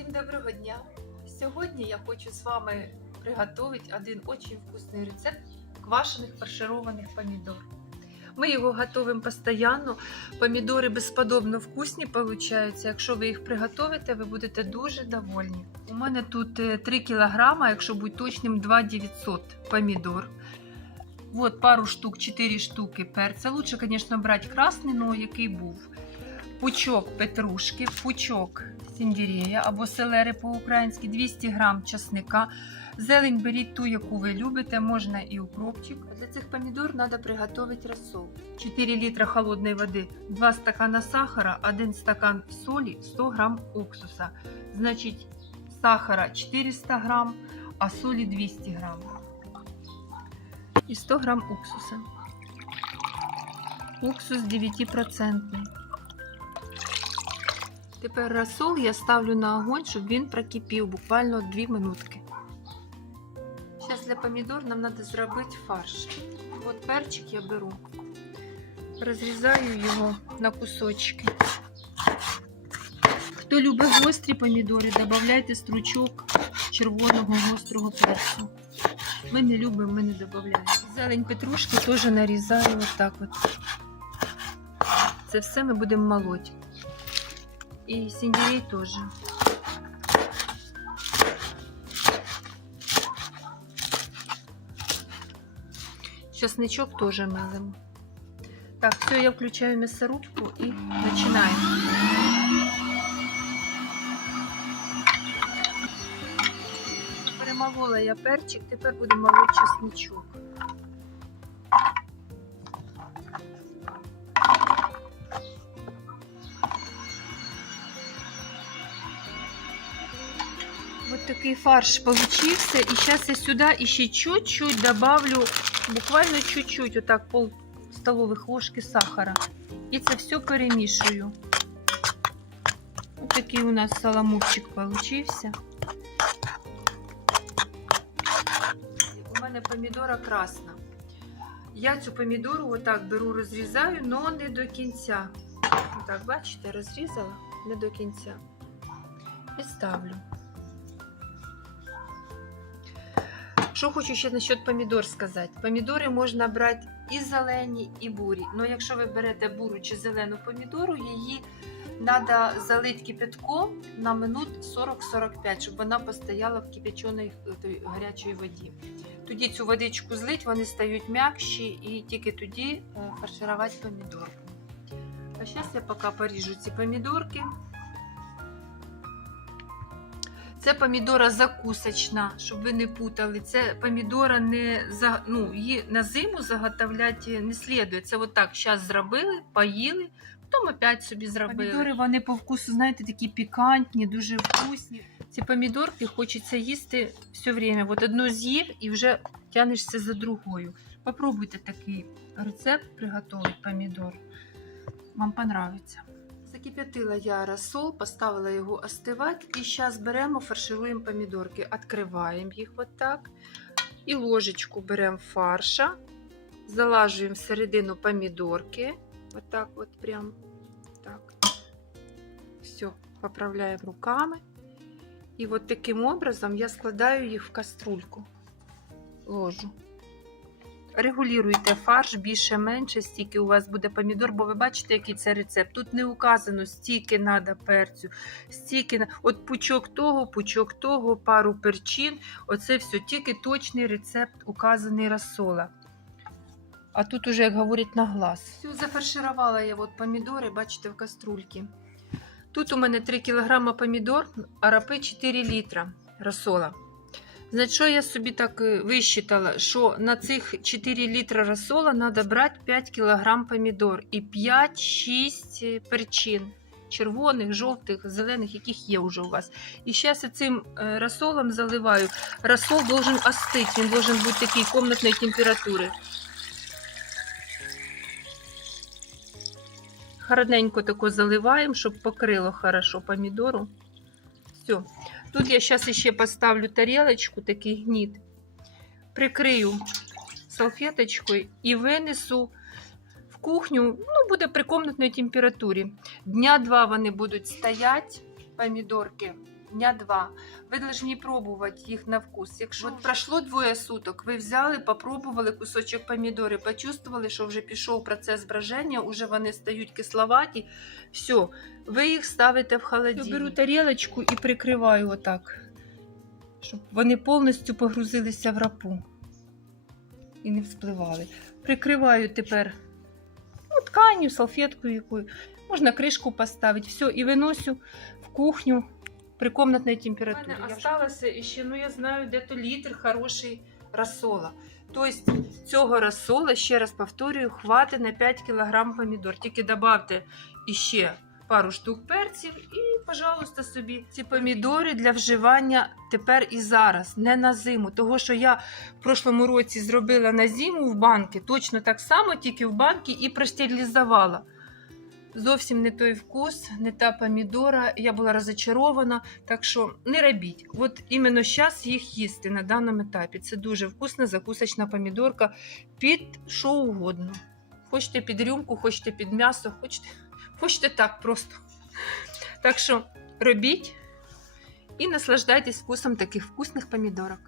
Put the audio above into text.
Всім доброго дня! Сьогодні я хочу з вами приготувати один очень вкусний рецепт квашених фаршированих помідор. Ми його готуємо постійно. Помідори безподобно вкусні получаються. Якщо ви їх приготуєте, ви будете дуже довольні. У мене тут е, 3 кг, якщо бути точним, 2,900 помідор. Вот пару штук, 4 штуки перця. Лучше, звісно, брати красний, але який був. Пучок петрушки, пучок сіндірея або селери по-українськи, 200 грам часника. Зелень беріть ту, яку ви любите, можна і укропчик. Для цих помідор треба приготувати розсол. 4 літра холодної води, 2 стакана сахара, 1 стакан солі, 100 грам уксуса. Значить, сахара 400 грам, а солі 200 грам. І 100 грам уксуса. Уксус 9%. Тепер розсол я ставлю на огонь, щоб він прокипів буквально 2 минутки. Зараз для помідор нам треба зробити фарш. От перчик я беру, розрізаю його на кусочки. Хто любить гострі помідори, додавайте стручок червоного гострого перцю. Ми не любимо, ми не додаємо. Зелень петрушки теж нарізаю отак от. Це все ми будемо молоть. І сіндірей теж. Чесничок тоже мелим. Так, все, я включаю мясорубку и начинаем. Перемолола я перчик, тепер будемо молоть чесничок. Такий фарш получился. И сейчас я сюда еще чуть-чуть добавлю, буквально чуть-чуть, вот так пол столовых ложки сахара. І це все перемішую. Ось такий у нас саламурчик получився. У мене помідора красна. Я цю помідору отак беру, розрізаю, але не до кінця. Так, бачите, розрізала не до кінця. І ставлю. Що хочу ще насчет помідор сказати. Помідори можна брати і зелені, і бурі. Ну, якщо ви берете буру чи зелену помідору, її треба залити кипятком на минут 40-45, щоб вона постояла в кипяченій е, гарячій воді. Тоді цю водичку злить, вони стають м'якші і тільки тоді е, фарширувати помідорку. А зараз я поки поріжу ці помідорки. Це помідора закусочна, щоб ви не путали. Це помідора не за, ну, її на зиму заготовляти не слідує. Це отак зараз зробили, поїли, потім опять собі зробили. Помідори вони по вкусу, знаєте, такі пікантні, дуже вкусні. Ці помідорки хочеться їсти все время. От одну з'їв і вже тянешся за другою. Попробуйте такий рецепт приготувати помідор. Вам понравиться. Закип'ятила я розсол, поставила його остивати. І зараз беремо, фаршируємо помідорки. Відкриваємо їх отак. І ложечку беремо фарша, залажуємо всередину помідорки. Отак от прям так. Все, поправляємо руками. І от таким образом я складаю їх в каструльку. Ложу. Регулюйте фарш більше-менше, стільки у вас буде помідор, бо ви бачите, який це рецепт. Тут не указано, стільки треба перцю, стільки от пучок того, пучок того, пару перчин. Оце все тільки точний рецепт указаний розсола. А тут уже, як говорять, на глаз. Все, зафарширувала я от помідори, бачите, в каструльці. Тут у мене 3 кг помідор, а рапи 4 літра розсола. Значить, що я собі так е, висчитала, що на цих 4 літра розсола треба брати 5 кг помідор і 5-6 перчин. Червоних, жовтих, зелених, яких є вже у вас. І зараз я цим е, розсолом заливаю. Розсол должен остити, він должен бути такий комнатної температури. Гарненько тако заливаємо, щоб покрило хорошо помідору. Все. Тут я зараз ще поставлю тарілочку, такий гніт, прикрию салфеточкою і винесу в кухню. Ну, буде при комнатній температурі. Дня два вони будуть стояти, помідорки дня два. Ви повинні пробувати їх на вкус. Якщо От пройшло двоє суток, ви взяли, попробували кусочок помідори, почувствували, що вже пішов процес броження, уже вони стають кисловаті. Все, ви їх ставите в холодильник. Я беру тарілочку і прикриваю отак, щоб вони повністю погрузилися в рапу і не вспливали. Прикриваю тепер ну, тканью, салфеткою якою. Можна кришку поставити, все, і виносю в кухню при комнатній температурі. У мене осталося ще, ну я знаю, де-то літр хороший розсола. Тобто цього розсола, ще раз повторюю, хватить на 5 кг помідор. Тільки додавте іще пару штук перців і, пожалуйста, собі ці помідори для вживання тепер і зараз, не на зиму. Того, що я в прошлому році зробила на зиму в банки, точно так само, тільки в банки і простерилізувала. Зовсім не той вкус, не та помідора. Я була розочарована, так що не робіть. От іменно зараз їх їсти на даному етапі. Це дуже вкусна закусочна помідорка під що угодно. Хочете під рюмку, хочете під м'ясо, хочете, хочете так просто. Так що робіть і наслаждайтесь вкусом таких вкусних помідорок.